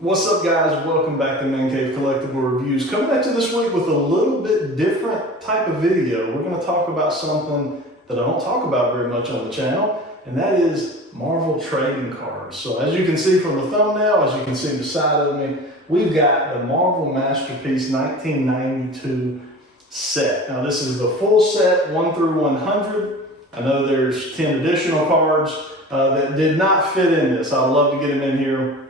What's up, guys? Welcome back to ManCave Collectible Reviews. Coming at you this week with a little bit different type of video. We're going to talk about something that I don't talk about very much on the channel, and that is Marvel trading cards. So as you can see from the thumbnail, as you can see beside of me, we've got the Marvel Masterpiece 1992 set. Now this is the full set, 1 through 100. I know there's 10 additional cards that did not fit in this. I would love to get them in here.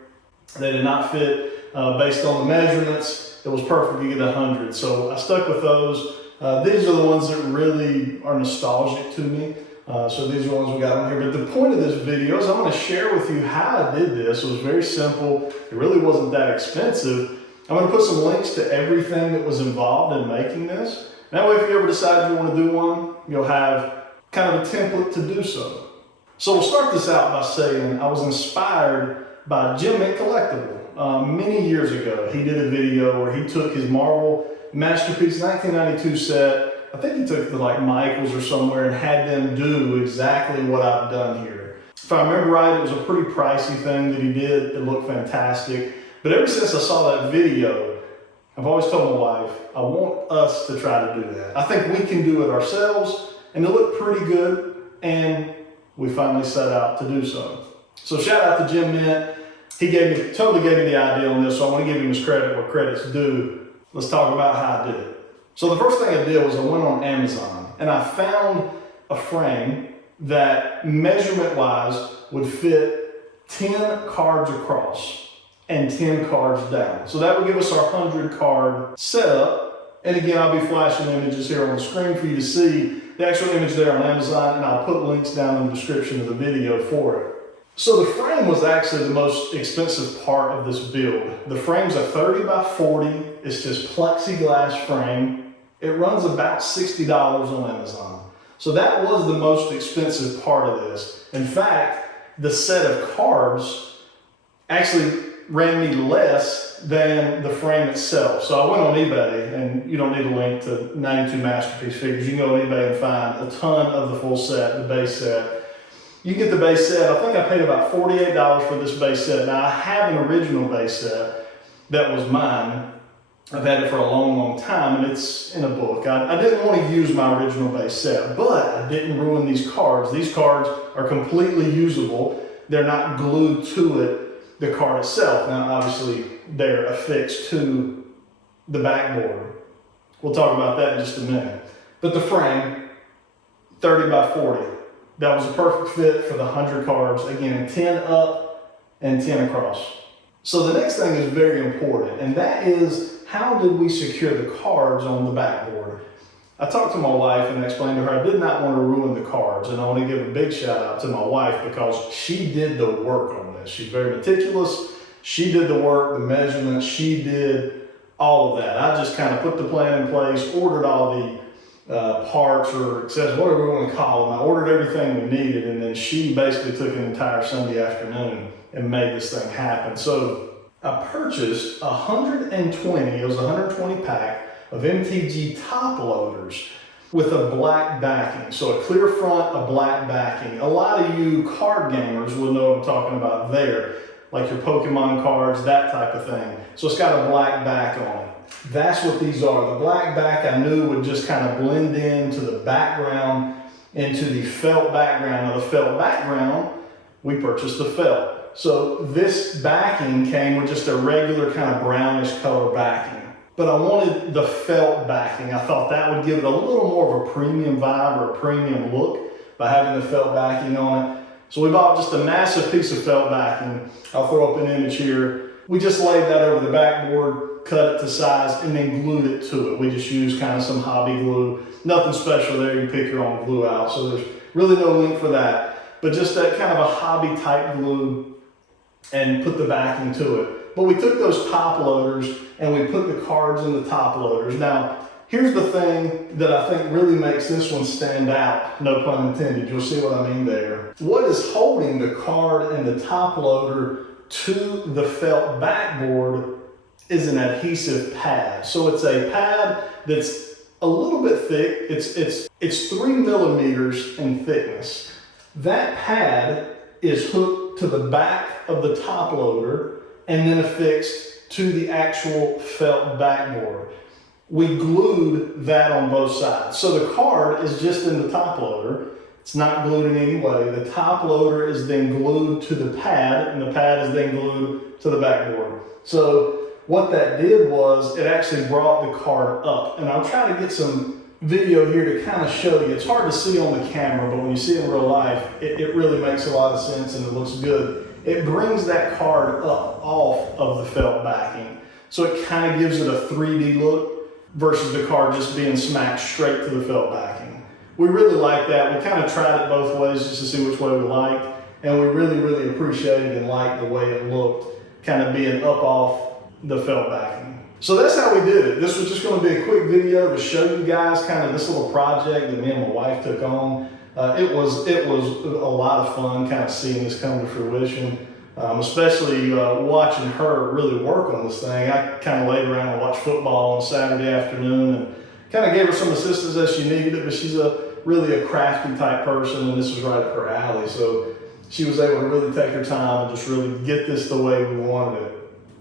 They did not fit based on the measurements. It was perfect to get 100. So I stuck with those. These are the ones that really are nostalgic to me. So these are the ones we got on here. But the point of this video is I'm going to share with you how I did this. It was very simple. It really wasn't that expensive. I'm going to put some links to everything that was involved in making this. That way, if you ever decide you want to do one, you'll have kind of a template to do so. So we'll start this out by saying I was inspired by ManCave Collectible. Many years ago, he did a video where he took his Marvel Masterpiece 1992 set. I think he took it to like Michael's or somewhere and had them do exactly what I've done here. If I remember right, it was a pretty pricey thing that he did. It looked fantastic. But ever since I saw that video, I've always told my wife, I want us to try to do that. I think we can do it ourselves, and it looked pretty good, and we finally set out to do so. So shout out to Jim Mint. He totally gave me the idea on this, so I want to give him his credit where credit's due. Let's talk about how I did it. So the first thing I did was I went on Amazon and I found a frame that measurement-wise would fit 10 cards across and 10 cards down. So that would give us our 100 card setup. And again, I'll be flashing images here on the screen for you to see the actual image there on Amazon, and I'll put links down in the description of the video for it. So the frame was actually the most expensive part of this build. The frame's a 30 by 40. It's just plexiglass frame. It runs about $60 on Amazon. So that was the most expensive part of this. In fact, the set of cards actually ran me less than the frame itself. So I went on eBay, and you don't need a link to 92 Masterpiece figures. You can go on eBay and find a ton of the full set, the base set. You get the base set. I think I paid about $48 for this base set. Now I have an original base set that was mine. I've had it for a long, long time, and it's in a book. I didn't want to use my original base set, but I didn't ruin these cards. These cards are completely usable. They're not glued to it, the card itself. Now obviously they're affixed to the backboard. We'll talk about that in just a minute. But the frame, 30 by 40. That was a perfect fit for the 100 cards. Again, 10 up and 10 across. So the next thing is very important, and that is, how did we secure the cards on the backboard? I talked to my wife and explained to her I did not want to ruin the cards, and I want to give a big shout out to my wife because she did the work on this. She's very meticulous. She did the work, the measurements, she did all of that. I just kind of put the plan in place, ordered all the parts or accessories, whatever we want to call them. I ordered everything we needed, and then she basically took an entire Sunday afternoon and made this thing happen. So I purchased 120, it was a 120 pack of MTG top loaders with a black backing. So a clear front, a black backing. A lot of you card gamers will know what I'm talking about there, like your Pokemon cards, that type of thing. So it's got a black back on it. That's what these are. The black back I knew would just kind of blend into the background, into the felt background. Now the felt background, we purchased the felt. So this backing came with just a regular kind of brownish color backing. But I wanted the felt backing. I thought that would give it a little more of a premium vibe or a premium look by having the felt backing on it. So we bought just a massive piece of felt backing. I'll throw up an image here. We just laid that over the backboard, cut it to size, and then glued it to it. We just used kind of some hobby glue. Nothing special there, you pick your own glue out. So there's really no link for that. But just that kind of a hobby type glue and put the backing to it. But we took those top loaders and we put the cards in the top loaders. Now, here's the thing that I think really makes this one stand out, no pun intended. You'll see what I mean there. What is holding the card and the top loader to the felt backboard is an adhesive pad. So it's a pad that's a little bit thick. It's 3 millimeters in thickness. That pad is hooked to the back of the top loader and then affixed to the actual felt backboard. We glued that on both sides. So the card is just in the top loader. It's not glued in any way. The top loader is then glued to the pad, and the pad is then glued to the backboard. So what that did was it actually brought the card up. And I'll try to get some video here to kind of show you. It's hard to see on the camera, but when you see it in real life, it really makes a lot of sense and it looks good. It brings that card up off of the felt backing. So it kind of gives it a 3D look versus the card just being smacked straight to the felt backing. We really like that. We kind of tried it both ways just to see which way we liked, and we really appreciated and liked the way it looked, kind of being up off the felt backing. So that's how we did it. This was just going to be a quick video to show you guys kind of this little project that me and my wife took on. It was a lot of fun kind of seeing this come to fruition. Especially watching her really work on this thing. I kind of laid around and watched football on Saturday afternoon and kind of gave her some assistance as she needed it, but she's really a crafty type person, and this was right up her alley. So she was able to really take her time and just really get this the way we wanted it.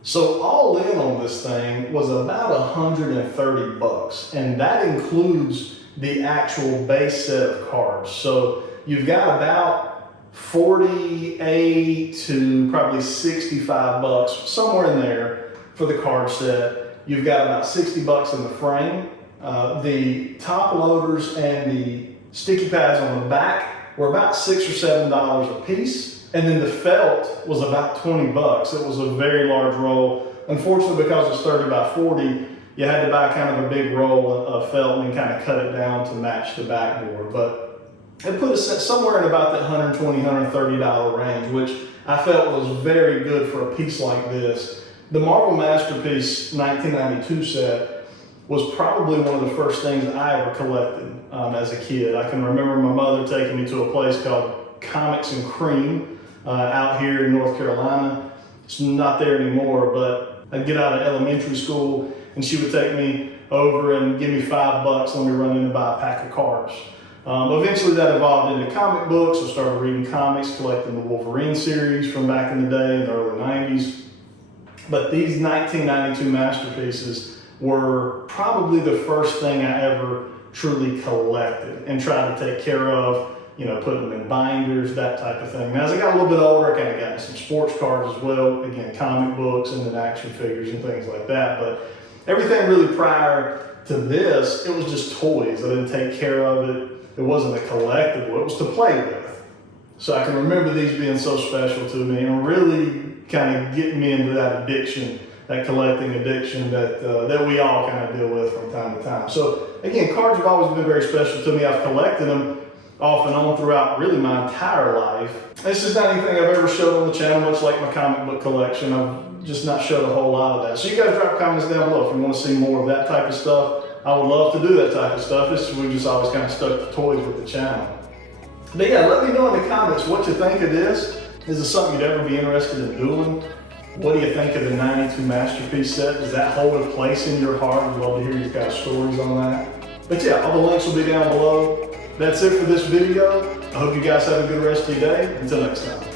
So all in on this thing was about 130 bucks, and that includes the actual base set of cards. So you've got about 48 to probably 65 bucks, somewhere in there for the card set. You've got about 60 bucks in the frame. The top loaders and the sticky pads on the back were about $6 or $7 a piece. And then the felt was about 20 bucks. It was a very large roll. Unfortunately, because it's 30 by 40, you had to buy kind of a big roll of felt and kind of cut it down to match the backboard. But it put us somewhere in about that $120, $130 range, which I felt was very good for a piece like this. The Marvel Masterpiece 1992 set was probably one of the first things I ever collected as a kid. I can remember my mother taking me to a place called Comics and Cream out here in North Carolina. It's not there anymore, but I'd get out of elementary school and she would take me over and give me $5, let me run in and buy a pack of cards. Eventually that evolved into comic books. I started reading comics, collecting the Wolverine series from back in the day in the early 90s. But these 1992 masterpieces were probably the first thing I ever truly collected and tried to take care of, you know, putting them in binders, that type of thing. Now, as I got a little bit older, I kind of got into some sports cards as well. Again, comic books and then action figures and things like that. But everything really prior to this, it was just toys. I didn't take care of it. It wasn't a collectible, it was to play with. So I can remember these being so special to me and really kind of getting me into that addiction, that collecting addiction that we all kind of deal with from time to time. So again, cards have always been very special to me. I've collected them off and on throughout really my entire life. This is not anything I've ever showed on the channel, much like my comic book collection. I've just not showed a whole lot of that. So you guys drop comments down below if you want to see more of that type of stuff. I would love to do that type of stuff. We just always kind of stuck to toys with the channel. But yeah, let me know in the comments what you think of this. Is this something you'd ever be interested in doing? What do you think of the 92 Masterpiece set? Does that hold a place in your heart? I'd love to hear your guys' stories on that. But yeah, all the links will be down below. That's it for this video. I hope you guys have a good rest of your day. Until next time.